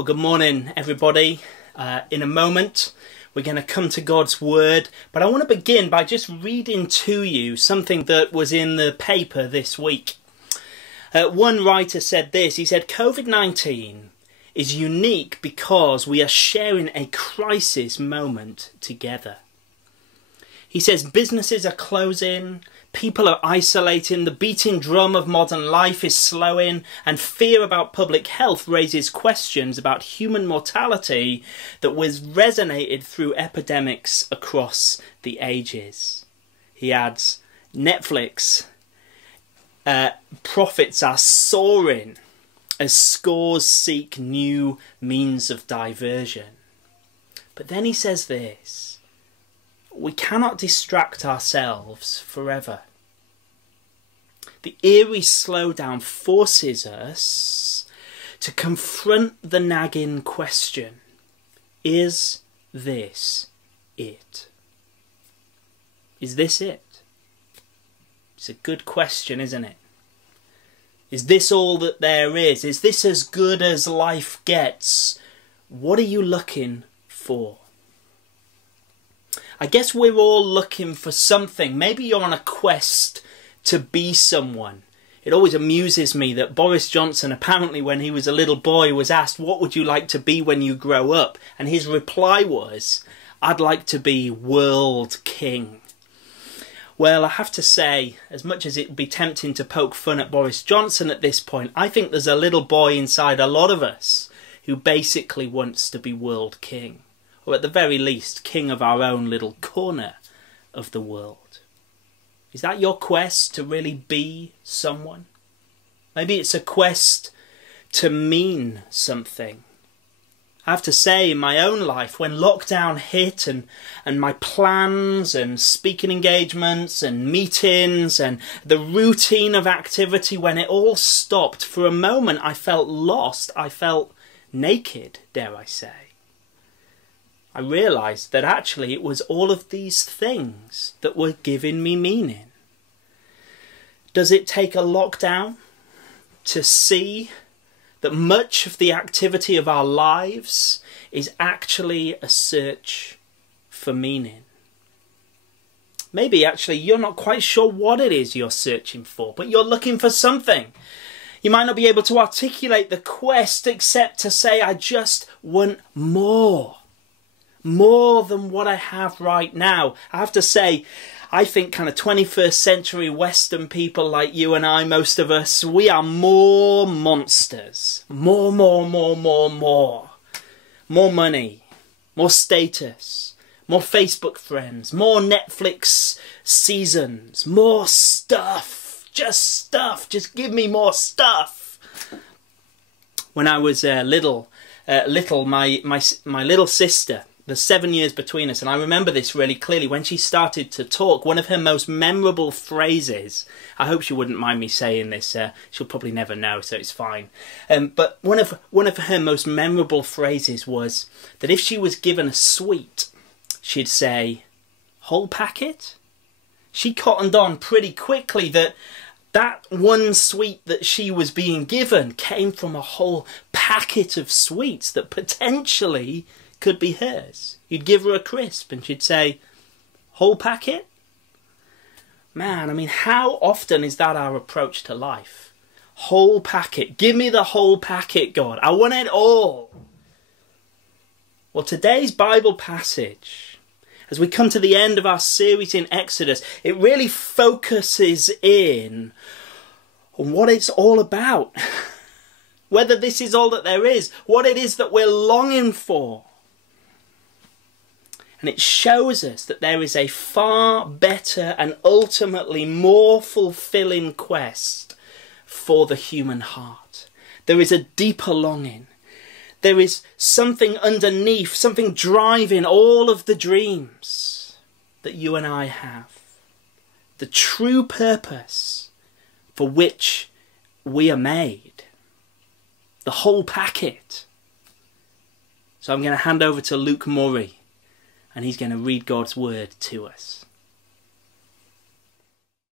Well, good morning, everybody. In a moment, we're going to come to God's Word, but I want to begin by just reading to you something that was in the paper this week. One writer said this. He said, COVID-19 is unique because we are sharing a crisis moment together. He says businesses are closing, people are isolating, the beating drum of modern life is slowing, and fear about public health raises questions about human mortality that was resonated through epidemics across the ages. He adds, Netflix profits are soaring as scores seek new means of diversion. But then he says this, we cannot distract ourselves forever. The eerie slowdown forces us to confront the nagging question, is this it? Is this it? It's a good question, isn't it? Is this all that there is? Is this as good as life gets? What are you looking for? I guess we're all looking for something. Maybe you're on a quest to be someone. It always amuses me that Boris Johnson, apparently when he was a little boy, was asked, what would you like to be when you grow up? And his reply was, I'd like to be world king. Well, I have to say, as much as it would be tempting to poke fun at Boris Johnson at this point, I think there's a little boy inside a lot of us who basically wants to be world king. Or at the very least, king of our own little corner of the world. Is that your quest, to really be someone? Maybe it's a quest to mean something. I have to say, in my own life, when lockdown hit and my plans and speaking engagements and meetings and the routine of activity, when it all stopped, for a moment I felt lost. I felt naked, dare I say. I realised that actually it was all of these things that were giving me meaning. Does it take a lockdown to see that much of the activity of our lives is actually a search for meaning? Maybe actually you're not quite sure what it is you're searching for, but you're looking for something. You might not be able to articulate the quest except to say, I just want more. More than what I have right now. I have to say, I think kind of 21st century Western people like you and I, most of us, we are more monsters. More. More money, more status, more Facebook friends, more Netflix seasons, more stuff. Just give me more stuff. When I was little, my little sister, there's 7 years between us, and I remember this really clearly. When she started to talk, one of her most memorable phrases, I hope she wouldn't mind me saying this, she'll probably never know, so it's fine. But one of her most memorable phrases was that if she was given a sweet, she'd say, whole packet? She cottoned on pretty quickly that one sweet that she was being given came from a whole packet of sweets that potentially could be hers. You'd give her a crisp and she'd say, whole packet? Man, I mean, how often is that our approach to life? Whole packet. Give me the whole packet, God. I want it all. Well, today's Bible passage, as we come to the end of our series in Exodus, it really focuses in on what it's all about. Whether this is all that there is, what it is that we're longing for. And it shows us that there is a far better and ultimately more fulfilling quest for the human heart. There is a deeper longing. There is something underneath, something driving all of the dreams that you and I have. The true purpose for which we are made. The whole packet. So I'm going to hand over to Luke Murray, and he's going to read God's word to us.